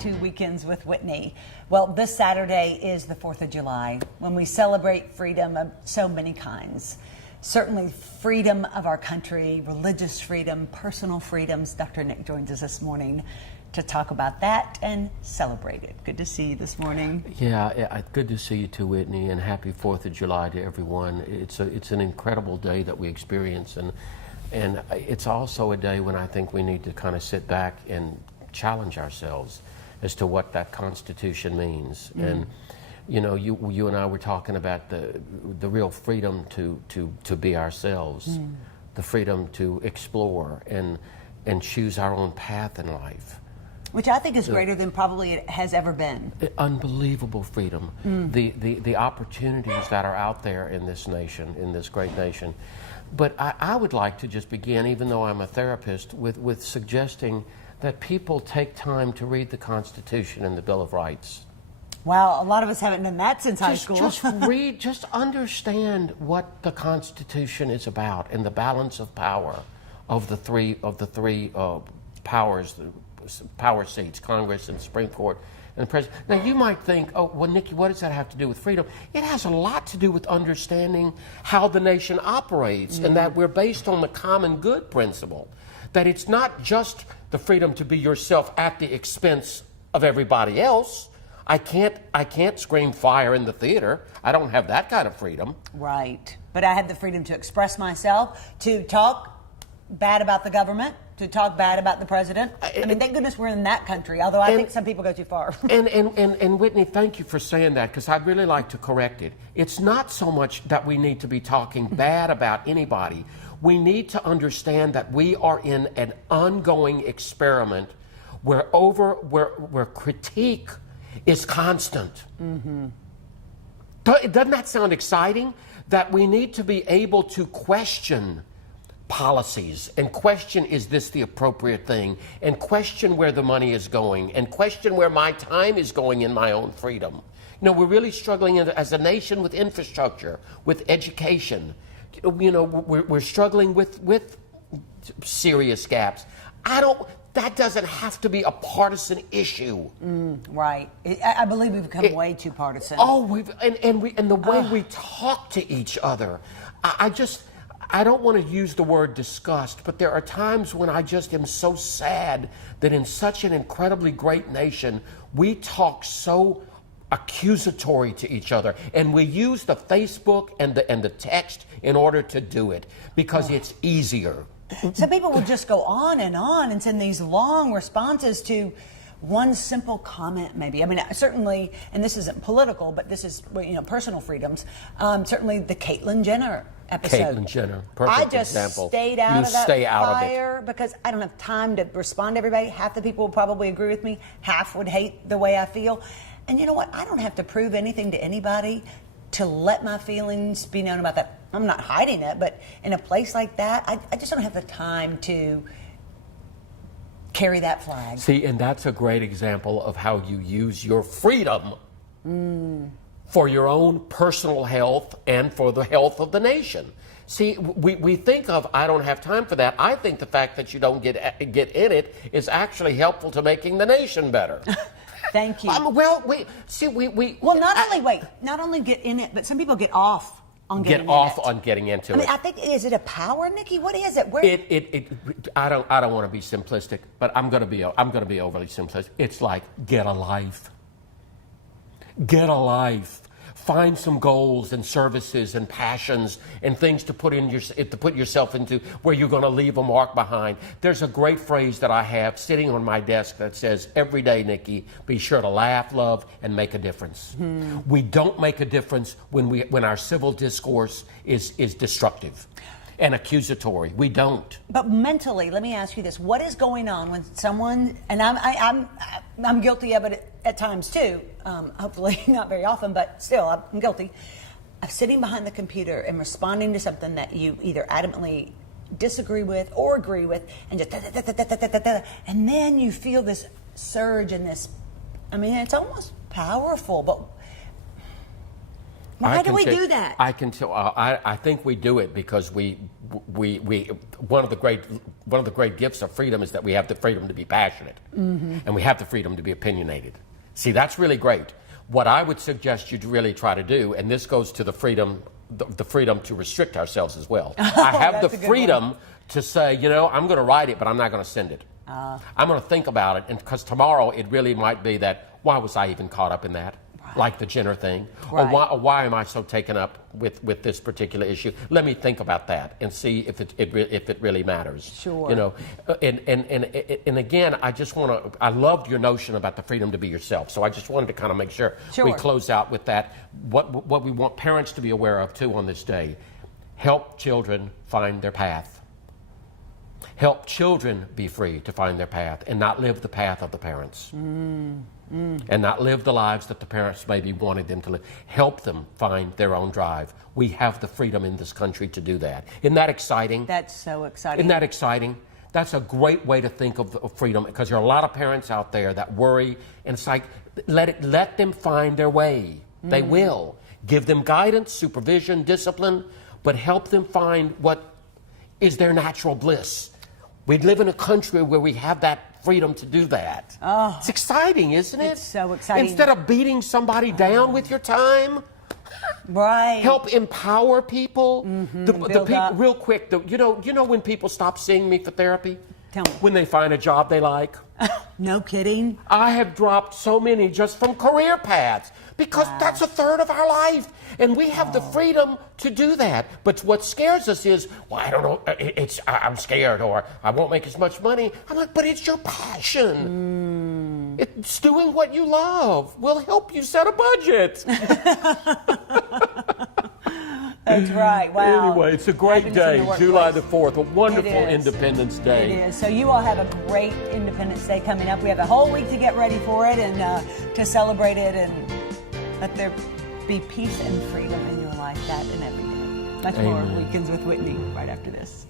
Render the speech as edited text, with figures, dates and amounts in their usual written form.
to Weekends with Whitney. Well, this Saturday is the 4th of July, when we celebrate freedom of so many kinds. Certainly freedom of our country, religious freedom, personal freedoms. Dr. Nick joins us this morning to talk about that and celebrate it. Good to see you this morning. Yeah, good to see you too, Whitney, and happy 4th of July to everyone. It's an incredible day that we experience, and it's also a day when I think we need to kind of sit back and challenge ourselves as to what that Constitution means. And you know, you and I were talking about the real freedom to be ourselves, the freedom to explore and choose our own path in life. Which I think is greater than probably it has ever been. Unbelievable freedom. The opportunities that are out there in this nation, in this great nation. But I would like to just begin, even though I'm a therapist, with suggesting that people take time to read the Constitution and the Bill of Rights. Wow, a lot of us haven't done that since high school. Just read, just understand what the Constitution is about and the balance of power of the three powers, the power seats, Congress and Supreme Court and the President. Now you might think, oh, well, Nikki, what does that have to do with freedom? It has a lot to do with understanding how the nation operates and that we're based on the common good principle. That it's not just the freedom to be yourself at the expense of everybody else. I can't scream fire in the theater. I don't have that kind of freedom. Right. But I have the freedom to express myself, to talk bad about the government, to talk bad about the president. I mean, thank goodness we're in that country, although I think some people go too far. And Whitney, thank you for saying that, because I'd really like to correct it. It's not so much that we need to be talking bad about anybody. We need to understand that we are in an ongoing experiment where critique is constant. Doesn't that sound exciting? That we need to be able to question policies and question, is this the appropriate thing, and question where the money is going, and question where my time is going in my own freedom. You know, we're really struggling as a nation with infrastructure, with education. You know, we're struggling with serious gaps. That doesn't have to be a partisan issue. Right. I believe we've become way too partisan. Oh, and the way we talk to each other. I don't want to use the word disgust, but there are times when I just am so sad that in such an incredibly great nation, we talk so accusatory to each other, and we use the Facebook and the text in order to do it because it's easier. Some people will just go on and send these long responses to one simple comment, maybe. I mean, certainly, and this isn't political, but this is, you know, personal freedoms. Certainly the Caitlyn Jenner episode. Caitlyn Jenner, perfect example. I just stayed out of that fire because I don't have time to respond to everybody. Half the people will probably agree with me. Half would hate the way I feel. And you know what? I don't have to prove anything to anybody to let my feelings be known about that. I'm not hiding it, but in a place like that, I just don't have the time to carry that flag. See, and that's a great example of how you use your freedom for your own personal health and for the health of the nation. See, we think of, I don't have time for that. I think the fact that you don't get in it is actually helpful to making the nation better. Thank you. Well, not only get in it, but some people get off on getting getting into it. I mean, I think, is it a power, Nikki? What is it? I don't want to be simplistic, but I'm going to be overly simplistic. It's like, get a life. Get a life. Find some goals and services and passions and things to put yourself into where you're going to leave a mark behind. There's a great phrase that I have sitting on my desk that says, every day, Nikki, be sure to laugh, love, and make a difference. We don't make a difference when our civil discourse is destructive and accusatory. We don't. But mentally, let me ask you this: what is going on when someone, and I'm guilty of it at times too. Hopefully not very often, but still, I'm guilty of sitting behind the computer and responding to something that you either adamantly disagree with or agree with, and just and then you feel this surge and this. I mean, it's almost powerful, but Why do we do that? I can tell. I think we do it because we one of the great gifts of freedom is that we have the freedom to be passionate, and we have the freedom to be opinionated. See, that's really great. What I would suggest you really try to do, and this goes to the freedom to restrict ourselves as well. I have the freedom to say, I'm going to write it, but I'm not going to send it. I'm going to think about it, and because tomorrow it really might be that, why was I even caught up in that? Like the Jenner thing, or why am I so taken up with this particular issue? Let me think about that and see if it really matters. Sure. And again, I loved your notion about the freedom to be yourself. So I just wanted to kind of make sure we close out with that. What we want parents to be aware of too on this day: help children find their path. Help children be free to find their path and not live the path of the parents. And not live the lives that the parents maybe wanted them to live. Help them find their own drive. We have the freedom in this country to do that. Isn't that exciting? That's so exciting. Isn't that exciting? That's a great way to think of freedom, because there are a lot of parents out there that worry, and it's like, let them find their way. They will. Give them guidance, supervision, discipline, but help them find what is their natural bliss. We live in a country where we have that freedom to do that. Oh, it's exciting, isn't it? It's so exciting. Instead of beating somebody down with your time, help empower people. Real quick, you know when people stop seeing me for therapy? Tell me. When they find a job they like. No kidding. I have dropped so many just from career paths, because that's a third of our life, and we have the freedom to do that. But what scares us is, well, I don't know, I'm scared, or I won't make as much money. I'm like, but it's your passion. It's doing what you love. We'll help you set a budget. That's right. Wow. Anyway, it's a great day, July the 4th, a wonderful Independence Day. It is. So you all have a great Independence Day coming up. We have a whole week to get ready for it and to celebrate it, and let there be peace and freedom in your life, that and every day. Much more Weekends with Whitney right after this.